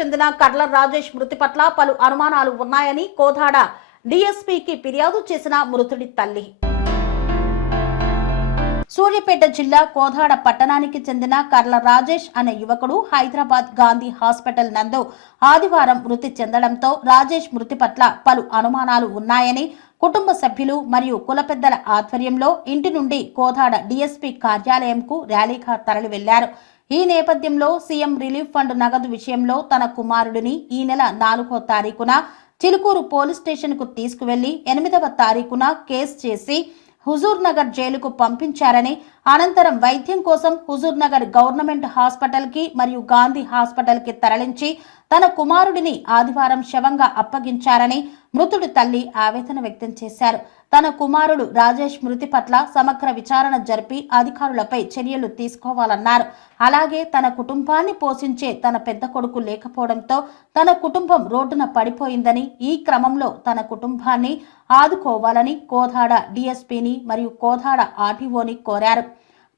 చెందిన కడ్ల రాజేష్ మృతి పట్ల పలు అనుమానాలు ఉన్నాయని కోదాడ డిఎస్పీకి ఫిర్యాదు చేసిన మృతుడి తల్లి. సూర్యాపేట జిల్లా కోదాడ పట్టణానికి చెందిన కర్ల రాజేష్ అనే యువకుడు హైదరాబాద్ గాంధీ హాస్పిటల్ నందు ఆదివారం మృతి చెందడంతో రాజేష్ మృతి పట్ల పలు అనుమానాలు ఉన్నాయని కుటుంబ సభ్యులు మరియు కుల పెద్దల ఆధ్వర్యంలో ఇంటి నుండి కోదాడ డీఎస్పీ కార్యాలయంకు ర్యాలీగా తరలి వెళ్ళారు ఈ నేపథ్యంలో సీఎం రిలీఫ్ ఫండ్ నగదు విషయంలో తన కుమారుడిని ఈ నెల నాలుగో తారీఖున చిలుకూరు పోలీస్ స్టేషన్కు తీసుకువెళ్ళి ఎనిమిదవ తారీఖున కేసు చేసి హుజూర్ నగర్ జైలుకు పంపించారని అనంతరం వైద్యం కోసం హుజూర్ నగర్ గవర్నమెంట్ హాస్పిటల్కి మరియు గాంధీ హాస్పిటల్కి తరలించి తన కుమారుడిని ఆదివారం శవంగా అప్పగించారని మృతుడి తల్లి ఆవేదన వ్యక్తం చేశారు. తన కుమారుడు రాజేష్ మృతి పట్ల సమగ్ర విచారణ జరిపి అధికారులపై చర్యలు తీసుకోవాలన్నారు. అలాగే తన కుటుంబాన్ని పోషించే తన పెద్ద కొడుకు లేకపోవడంతో తన కుటుంబం రోడ్డున పడిపోయిందని ఈ క్రమంలో తన కుటుంబాన్ని ఆదుకోవాలని కోదాడ డిఎస్పీని మరియు కోదాడ ఆర్టీఓని కోరారు.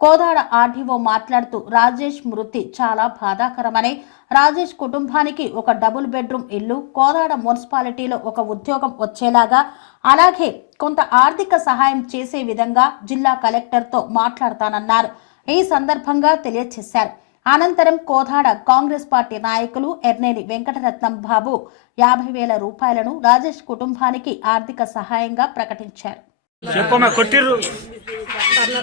కోదాడ ఆర్టీఓ మాట్లాడుతూ రాజేష్ మృతి చాలా బాధాకరమని రాజేష్ కుటుంబానికి ఒక డబుల్ బెడ్రూమ్ ఇల్లు కోదాడ మున్సిపాలిటీలో ఒక ఉద్యోగం వచ్చేలాగా అలాగే కొంత ఆర్థిక సహాయం చేసే విధంగా జిల్లా కలెక్టర్తో మాట్లాడతానన్నారు. ఈ సందర్భంగా తెలియజేశారు అనంతరం కోదాడ కాంగ్రెస్ పార్టీ నాయకులు ఎర్నేని వెంకటరత్నం బాబు యాభై వేల రూపాయలను రాజేష్ కుటుంబానికి ఆర్థిక సహాయంగా ప్రకటించారు. చెప్పమ్మా కొట్టిర్రు. కర్ల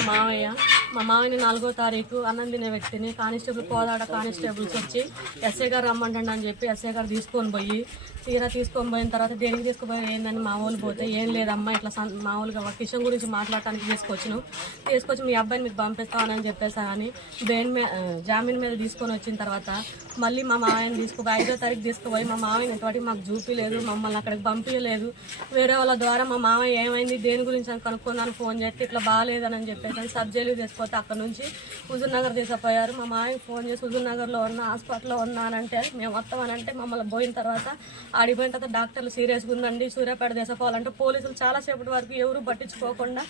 మా మామయ్య. మా మామయ్యని నాలుగో తారీఖు అన్నం వ్యక్తిని కానిస్టేబుల్ కోదాడ కానిస్టేబుల్స్ వచ్చి ఎస్ఐ గారు రమ్మంటండి అని చెప్పి ఎస్ఐ గారు తీసుకొని పోయి తీరా తీసుకొని పోయిన తర్వాత దేనికి తీసుకుపోయి ఏందని మా వాళ్ళు పోతే ఏం లేదమ్మా ఇట్లా మామూలుగా కిషన్ గురించి మాట్లాడటానికి తీసుకొచ్చినాం. తీసుకొచ్చి మీ అబ్బాయిని మీకు పంపిస్తామని చెప్పేసి అని బెయిన్ మీద జామీన్ మీద తీసుకొని వచ్చిన తర్వాత మళ్ళీ మా మామయ్యని తీసుకుపోయి ఐదో తారీఖు తీసుకుపోయి మా మామయ్యని ఇంతవరకు మాకు చూపించలేదు మమ్మల్ని అక్కడికి పంపించలేదు వేరే వాళ్ళ ద్వారా మా మామయ్య ఏమైంది దేని గురించి అని కనుక్కున్నాను ఫోన్ చేస్తే ఇట్లా బాగాలేదని చెప్పేసి అని సబ్ జైలు తీసుకుపోతే అక్కడ నుంచి హుజూర్ నగర్ తీసుకుపోయారు. మా మామయ్యకి ఫోన్ చేసి హుజూర్ నగర్లో ఉన్న హాస్పిటల్లో ఉన్నానంటే మేము వస్తాం అని అంటే మమ్మల్ని పోయిన తర్వాత ఆడిపోయిన తర్వాత డాక్టర్లు సీరియస్గా ఉందండి సూర్యాపేట తీసుకుపోవాలంటే పోలీసులు చాలాసేపటి వరకు ఎవరు పట్టించుకోకుండా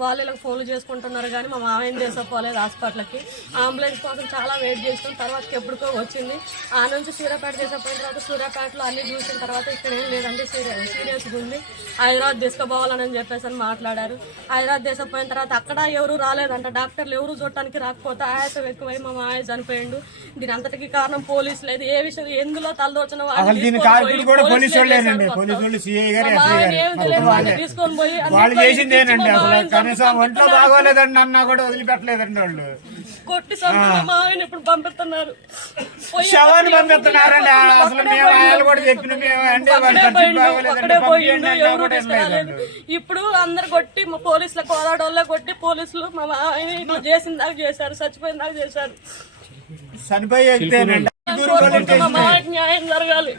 వాళ్ళకి ఫోన్లు చేసుకుంటున్నారు కానీ మా మామయ్యని తీసుకుపోలేదు హాస్పిటల్కి. అంబులెన్స్ కోసం చాలా వెయిట్ చేసిన తర్వాత ఎప్పుడుకో వచ్చింది. ఆ నుంచి సూర్యాపేట తీసుకుపోయిన తర్వాత సూర్యాపేటలో అన్ని చూసిన తర్వాత ఇక్కడ ఏం లేదండి సీరియస్ సీరియస్గా ఉంది. హైదరాబాద్ తీసుకుపోవాలని చెప్పేసి అని మాట్లాడారు. హైదరాబాద్ తీసుకుపోయిన తర్వాత అక్కడ ఎవరు రాలేదంట. డాక్టర్లు ఎవరు చూడటానికి రాకపోతే ఆయాసం ఎక్కువై మా మామయ్య చనిపోయిండు. దీని అంతటికి కారణం పోలీసు లేదు. ఏ విషయం ఎందులో తలదోచిన తీసుకొని పోయి కనీసం ఒంట్లో బాగోలేదండి అన్నా కూడా వదిలిపెట్టలేదండి వాళ్ళు. కొట్టి మా ఇప్పుడు పంపిస్తున్నారు. శవాన్ని పంపిస్తున్నారండి. అసలు మేము వాళ్ళు కూడా చెప్పిన మేము అంటే అక్కడే పోయిండు, ఎవరు తీసుకురాలేదు ఇప్పుడు అందరు కొట్టి మా పోలీసుల కోదాడోళ్ళ కొట్టి పోలీసులు మా ఇట్లా చేసిన దాకా చేశారు చచ్చిపోయిన దాకా చేశారు. చనిపోయి న్యాయం జరగాలి.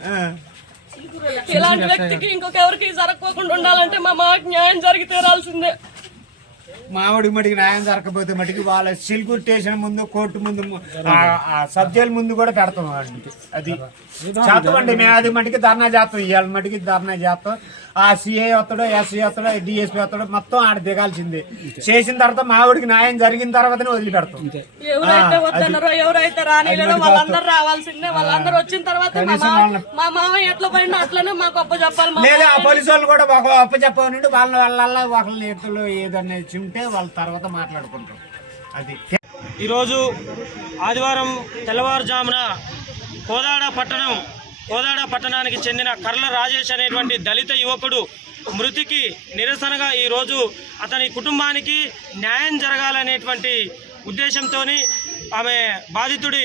ఇలాంటి వ్యక్తికి ఇంకొక ఎవరికి జరగకోకుండా ఉండాలంటే మా మామకి న్యాయం జరిగి తీరాల్సిందే మామిడికి మటుకు న్యాయం జరగకపోతే మటుకు వాళ్ళ సిల్కూర్ స్టేషన్ ముందు కోర్టు ముందు ఆ- ఆ సబ్ జైలు ముందు కూడా పెడతాం వాడికి అది అండి మేము అది మటుకు ధర్నా చేస్తాం ఇవాళ మటుకు ధర్నా చేస్తాం. ఆ సిఐ వస్తాడో ఎస్ఐ వస్తాడో డిఎస్పీ వస్తాడో మొత్తం ఆడ దిగాల్సిందే. చేసిన తర్వాత మావిడికి న్యాయం జరిగిన తర్వాతనే వదిలిపెడతాం. ఎవరైతే వద్దన్నారో ఎవరైతే రానిలేదో వాళ్ళందరూ రావాల్సిందే. వాళ్ళందరూ వచ్చిన తర్వాత మా మామ మామయ్య ఎట్లా పోయినా అట్లనే మాకు అప్ప చెప్పాలి లేదా ఆ పోలీసు వాళ్ళు కూడా ఒక అప్పచెప్పనండి. వాళ్ళ వాళ్ళ ఒకళ్ళ ఎత్తులు ఏదన్నా ఉంటే వాళ్ళ తర్వాత మాట్లాడుకుంటారు అది. ఈరోజు ఆదివారం తెల్లవారుజామున కోదాడ పట్టణం కోదాడ పట్టణానికి చెందిన కర్ల రాజేష్ అనేటువంటి దళిత యువకుడు మృతికి నిరసనగా ఈరోజు అతని కుటుంబానికి న్యాయం జరగాలనేటువంటి ఉద్దేశంతో ఆమె బాధితుడి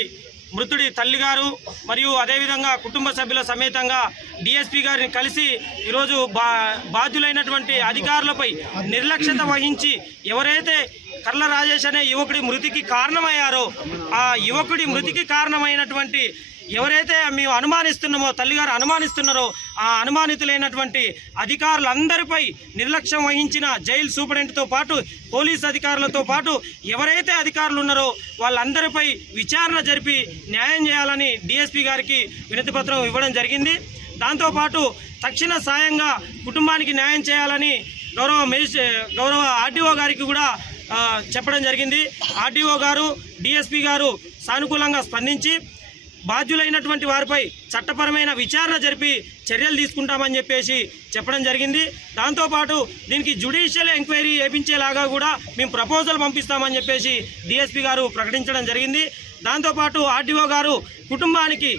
మృతుడి తల్లిగారు మరియు అదేవిధంగా కుటుంబ సభ్యుల సమేతంగా డిఎస్పీ గారిని కలిసి ఈరోజు బా బాధ్యులైనటువంటి అధికారులపై నిర్లక్ష్యత వహించి ఎవరైతే కర్ల రాజేష్ అనే యువకుడి మృతికి కారణమయ్యారో ఆ యువకుడి మృతికి కారణమైనటువంటి ఎవరైతే మేము అనుమానిస్తున్నామో తల్లిగారు అనుమానిస్తున్నారో ఆ అనుమానితులైనటువంటి అధికారులందరిపై నిర్లక్ష్యం వహించిన జైలు సూపరింటెండెంట్తో పాటు పోలీస్ అధికారులతో పాటు ఎవరైతే అధికారులు ఉన్నారో వాళ్ళందరిపై విచారణ జరిపి న్యాయం చేయాలని డిఎస్పీ గారికి వినతిపత్రం ఇవ్వడం జరిగింది. దాంతోపాటు తక్షణ సాయంగా కుటుంబానికి న్యాయం చేయాలని గౌరవ మేజిస్ గౌరవ ఆర్డీఓ గారికి కూడా చెప్పడం జరిగింది. ఆర్డీఓ గారు డిఎస్పీ గారు సానుకూలంగా స్పందించి బాధ్యులైనటువంటి వారిపై చట్టపరమైన విచారణ జరిపి చర్యలు తీసుకుంటామని చెప్పేసి చెప్పడం జరిగింది. దాంతోపాటు దీనికి జ్యుడిషియల్ ఎంక్వైరీ వేయించేలాగా కూడా మేము ప్రపోజల్ పంపిస్తామని చెప్పేసి డిఎస్పీ గారు ప్రకటించడం జరిగింది. దాంతోపాటు ఆర్డీఓ గారు కుటుంబానికి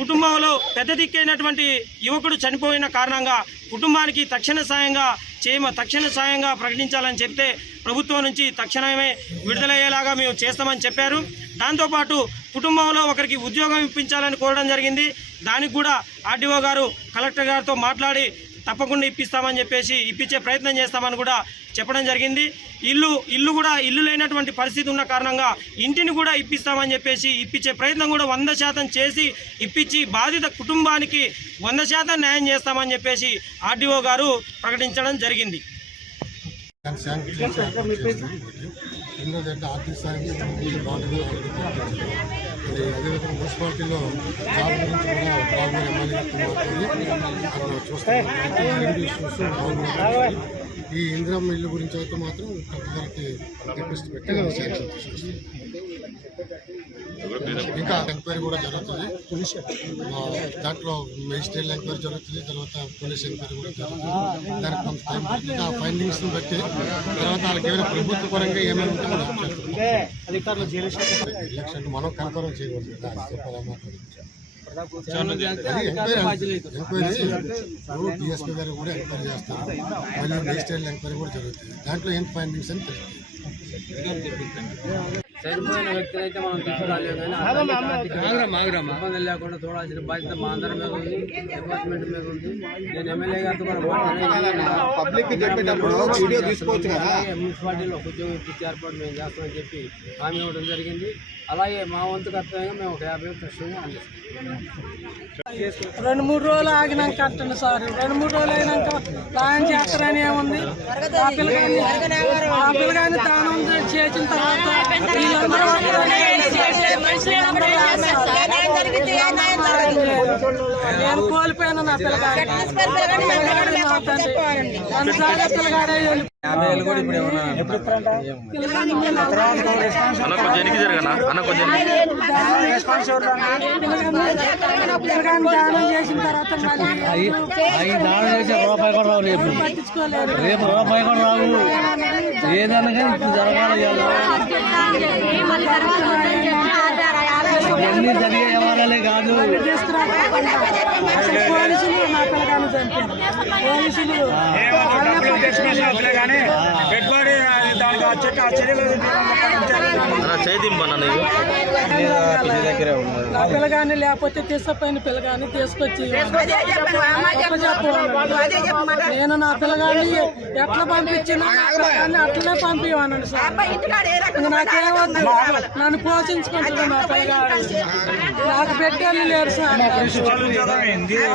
కుటుంబంలో పెద్ద దిక్కైనటువంటి యువకుడు చనిపోయిన కారణంగా కుటుంబానికి తక్షణ సాయంగా చేయమ తక్షణ సాయంగా ప్రకటించాలని చెప్తే ప్రభుత్వం నుంచి తక్షణమే విడుదలయ్యేలాగా మేము చేస్తామని చెప్పారు. దాంతోపాటు కుటుంబంలో ఒకరికి ఉద్యోగం ఇప్పించాలని కోరడం జరిగింది. దానికి కూడా ఆర్డీఓ గారు కలెక్టర్ గారితో మాట్లాడి తప్పకుండా ఇప్పిస్తామని చెప్పేసి ఇప్పించే ప్రయత్నం చేస్తామని కూడా చెప్పడం జరిగింది. ఇల్లు ఇల్లు కూడా ఇల్లు లేనటువంటి పరిస్థితి ఉన్న కారణంగా ఇంటిని కూడా ఇప్పిస్తామని చెప్పేసి ఇప్పించే ప్రయత్నం కూడా వంద శాతం చేసి ఇప్పించి బాధిత కుటుంబానికి వంద శాతం న్యాయం చేస్తామని చెప్పేసి ఆర్డీఓ గారు ప్రకటించడం జరిగింది. దాన్ని అంటే ఆర్థిక సాయం ముందు బాగుంటుంది మరి అదేవిధంగా మున్సిపాలిటీలో జాబ్ గురించి కూడా బాబు ఎమ్మెల్యే అక్కడ చూస్తాం ఇష్యూస్ ఈ ఇందిరమ్మ ఇల్లు గురించి అయితే మాత్రం కలెక్టర్కి రిక్వెస్ట్ పెట్టి శాంక్షన్ తీసుకొస్తాం ఇంకా ఎంక్వైరీ కూడా జరుగుతుంది. దాంట్లో మెజిస్ట్రేట్ ఎంక్వైరీ జరుగుతుంది తర్వాత పోలీస్ ఎంక్వైరీ కూడా జరుగుతుంది. దానికి కొంత టైం పడుతుంది. ఆ ఫైండింగ్స్ బట్టి తర్వాత వాళ్ళకి ఏమైనా ప్రభుత్వ పరంగా ఏమైనా ఉంటే మనం ఎలక్షన్ మనం కన్ఫర్మ్ చేయకూడదు. కదా అది చెప్పాలన్నమాట ఎంక్వైరీ ఎంక్వైరీ డిఎస్పీ గారు కూడా ఎంక్వైరీ చేస్తారు. మళ్ళీ మెజిస్ట్రేట్ ఎంక్వైరీ కూడా జరుగుతుంది. దాంట్లో ఏం ఫైండింగ్స్ అని తెలుస్తుంది. చనిపోయిన వ్యక్తిని అయితే మనం తీసుకురాలేము కానీ ఇబ్బంది లేకుండా చూడాల్సిన బాధ్యత మా అందరి మీద ఉంది డిపార్ట్మెంట్ మీద ఉంది. నేను ఎమ్మెల్యే గారితో కూడా మాట్లాడాను పబ్లిక్ చెప్పేటప్పుడు వీడియో తీసుకోవచ్చు కదా. మున్సిపాలిటీలో ఒక ఉద్యోగం ఇప్పించి ఏర్పాటు మేము చేస్తామని చెప్పి హామీ ఇవ్వడం జరిగింది. అలాగే మా వంతు కర్తవ్యంగా మేము ఒక యాభై ఖచ్చితంగా అందిస్తాం. రెండు మూడు రోజులు ఆగినాక కట్టండి సార్. రెండు మూడు రోజులు అయినాక దానం చేస్తారని ఏముంది? ఆ పిల్లగాని ఆ పిల్లగాని దానం చేసిన తర్వాత నేను కోల్పోయాను నా పిల్లగాడు దానం చేసిన తర్వాత దానం చేసే రూపాయి కూడా రావు రేపు. రేపు రూపాయి కూడా రావు. ఏదైనా కానీ ఇప్పుడు జరగాలి ఇవన్నీ జరిగే వ్యవహారాలే కాదు. పోలీసులు నా పిల్లగాని చంపారు. పోలీసులు ఆ. పిల్లగాని లేకపోతే తీసుకుపోయిన పిల్లగాని తీసుకొచ్చి. నేను నా పిల్లగాని ఎట్లా పంపించినా అట్లనే పంపించమన్నాడు సార్. నాకేమొద్దు నన్ను పోషించుకుంటాడు నా పిల్లగాడు. నాకు పెట్టాలి లేరు సార్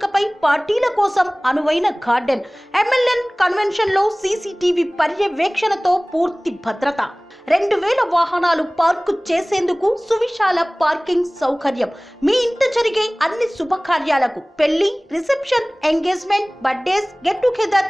పచ్చికపై పార్టీల కోసం అనువైన గార్డెన్ ఎమ్మెల్యే కన్వెన్షన్లో సీసీటీవీ పర్యవేక్షణతో పూర్తి భద్రత. రెండు వేల వాహనాలు పార్కు చేసేందుకు సువిశాల పార్కింగ్ సౌకర్యం. మీ ఇంట జరిగే అన్ని శుభకార్యాలకు పెళ్ళి reception engagement birthdays get together